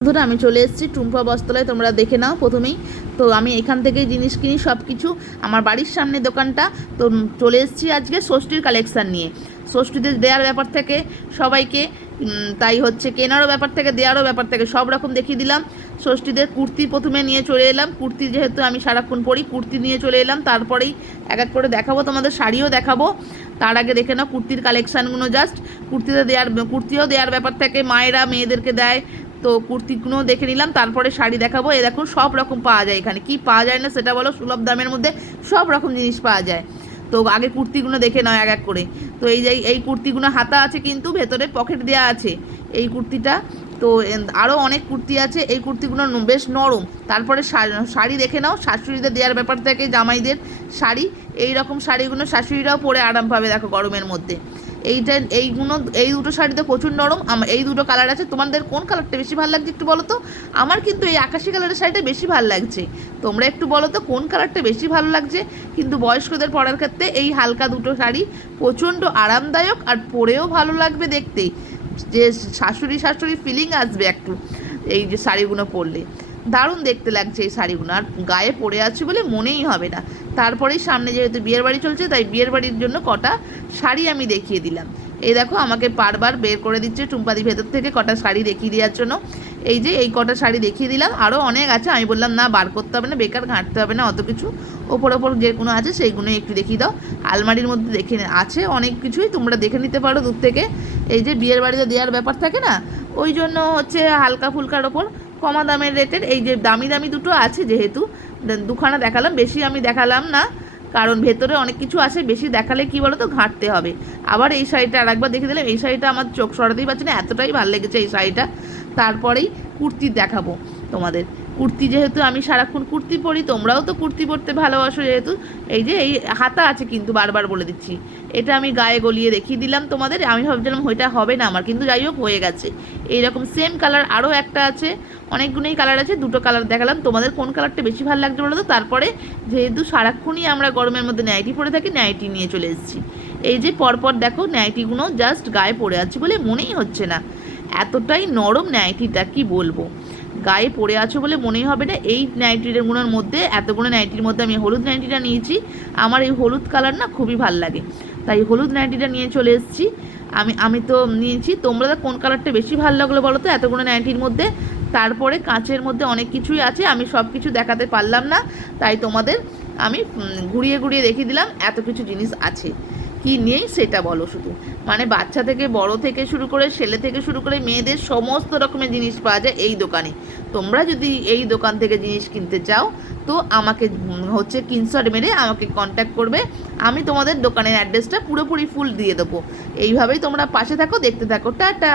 বন্ধুরা আমি চলে এসেছি টুম্পা বস্ত্রালয়, তোমরা দেখে নাও প্রথমেই। তো আমি এখান থেকেই জিনিস কিনি সব কিছু, আমার বাড়ির সামনে দোকানটা। তো চলে এসেছি আজকে ষষ্ঠীর কালেকশান নিয়ে। ষষ্ঠীতে দেওয়ার ব্যাপার থেকে সবাইকে, তাই হচ্ছে কেনারও ব্যাপার থেকে দেওয়ারও ব্যাপার থেকে সব রকম দেখিয়ে দিলাম। ষষ্ঠীদের কুর্তি প্রথমে নিয়ে চলে এলাম, কুর্তি যেহেতু আমি সারাক্ষণ পরি কুর্তি নিয়ে চলে এলাম, তারপরেই এক এক করে দেখাবো, তোমাদের শাড়িও দেখাবো। তার আগে দেখে নাও কুর্তির কালেকশানগুলো। জাস্ট কুর্তিও দেওয়ার ব্যাপার থেকে মায়েরা মেয়েদেরকে দেয়, তো কুর্তিগুলো দেখে নিলাম, তারপরে শাড়ি দেখাবো। এ দেখো সব রকম পাওয়া যায় এখানে, কি পাওয়া যায় না সেটা বলো, সুলভ দামের মধ্যে সব রকম জিনিস পাওয়া যায়। তো আগে কুর্তিগুলো দেখে নাও এক এক করে। তো এই কুর্তিগুলো হাতা আছে কিন্তু ভেতরে পকেট দেওয়া আছে এই কুর্তিটা। তো আরও অনেক কুর্তি আছে, এই কুর্তিগুলো বেশ নরম। তারপরে শাড়ি দেখে নাও, শাশুড়িদের দেওয়ার ব্যাপার থেকে জামাইদের শাড়ি, এই রকম শাড়িগুলো শাশুড়িরাও পরে আরাম পাবে দেখো গরমের মধ্যে। এই দুটো শাড়িতে প্রচুর নরম। এই দুটো কালার আছে, তোমাদের কোন কালারটা বেশি ভালো লাগছে একটু বলো তো। আমার কিন্তু এই আকাশি কালারের শাড়িটা বেশি ভালো লাগছে, তোমরা একটু বলো তো কোন কালারটা বেশি ভালো লাগছে। কিন্তু বয়স্কদের পরার ক্ষেত্রে এই হালকা দুটো শাড়ি প্রচণ্ড আরামদায়ক, আর পরেও ভালো লাগবে দেখতে, যে শাশুড়ি শাশুড়ি ফিলিং আসবে একটু এই যে শাড়িগুলো পরলে। দারুণ দেখতে লাগছে এই শাড়িগুলো, আর গায়ে পরে আছে বলে মনেই হবে না। তারপরেই সামনে যেহেতু বিয়ের বাড়ি চলছে, তাই বিয়ের বাড়ির জন্য কটা শাড়ি আমি দেখিয়ে দিলাম। এই দেখো আমাকে বারবার বের করে দিচ্ছে টুম্পাদি ভেতর থেকে কটা শাড়ি দেখিয়ে দেওয়ার জন্য। এই যে এই কটা শাড়ি দেখিয়ে দিলাম, আরও অনেক আছে, আমি বললাম না বার করতে হবে না, বেকার ঘাঁটতে হবে না অত কিছু, ওপর যেগুলো আছে সেইগুলোই একটু দেখিয়ে দাও। আলমারির মধ্যে দেখে আছে অনেক কিছুই, তোমরা দেখে নিতে পারো দূর থেকে। এই যে বিয়ের বাড়িতে দেওয়ার ব্যাপার থাকে না, ওই জন্য হচ্ছে হালকা ফুলকার ওপর কমা দামের রেটের এই যে দামি দামি দুটো আছে, যেহেতু দুখানা দেখালাম, বেশি আমি দেখালাম না, কারণ ভেতরে অনেক কিছু আছে, বেশি দেখালে কি বলো তো ঘাঁটতে হবে। আবার এই শাড়িটা আরেকবার দেখে দিলাম, এই শাড়িটা আমার চোখ সরাতেই পারছি না, এতটাই ভালো লেগেছে এই শাড়িটা। তারপরেই কুর্তি দেখাবো তোমাদের। কুর্তি যেহেতু আমি সারাক্ষণ কুর্তি পরি, তোমরাও তো কুর্তি পরতে ভালোবাসো যেহেতু। এই যে এই হাতা আছে কিন্তু, বারবার বলে দিচ্ছি, এটা আমি গায়ে গলিয়ে দেখিয়ে দিলাম তোমাদের। আমি ভাবছিলাম ওইটা হবে না আমার, কিন্তু যাই হোক হয়ে গেছে। এইরকম সেম কালার আরও একটা আছে, অনেকগুলোই কালার আছে, দুটো কালার দেখালাম, তোমাদের কোন কালারটা বেশি ভালো লাগছে বলো তো। তারপরে যেহেতু সারাক্ষণই আমরা গরমের মধ্যে নাইটি পরে থাকি, নাইটি নিয়ে চলে এসেছি। এই যে পরপর দেখো নাইটিগুলো জাস্ট গায়ে পড়ে আছে বলে মনেই হচ্ছে না, এতটাই নরম নাইটিটা, কি বলবো, গায়ে পড়ে আছো বলে মনেই হবে না। এই নাইটিগুলোর মধ্যে, এতগুলো নাইটির মধ্যে আমি হলুদ নাইটিটা নিয়েছি, আমার এই হলুদ কালার না খুবই ভাল লাগে, তাই হলুদ নাইটিটা নিয়ে চলে এসেছি। আমি তো নিয়েছি, তোমরা কোন কালারটা বেশি ভালো লাগলো বলো তো এতগুলো নাইটির মধ্যে। তারপরে কাঁচের মধ্যে অনেক কিছুই আছে, আমি সব কিছু দেখাতে পারলাম না, তাই তোমাদের আমি ঘুরিয়ে ঘুরিয়ে দেখিয়ে দিলাম এত কিছু জিনিস আছে। কি নেই সেটা বলো শুধু, মানে বাচ্চা থেকে বড় থেকে শুরু করে, ছেলে থেকে শুরু করে মেয়েদের সমস্ত রকমের জিনিস পাওয়া যায় এই দোকানে। তোমরা যদি এই দোকান থেকে জিনিস কিনতে চাও, তো আমাকে হচ্ছে স্ক্রিনশট মেরে আমাকে কন্ট্যাক্ট করবে, আমি তোমাদের দোকানের অ্যাড্রেসটা পুরোপুরি ফুল দিয়ে দেবো। এইভাবেই তোমরা পাশে থাকো, দেখতে থাকো, টাটা।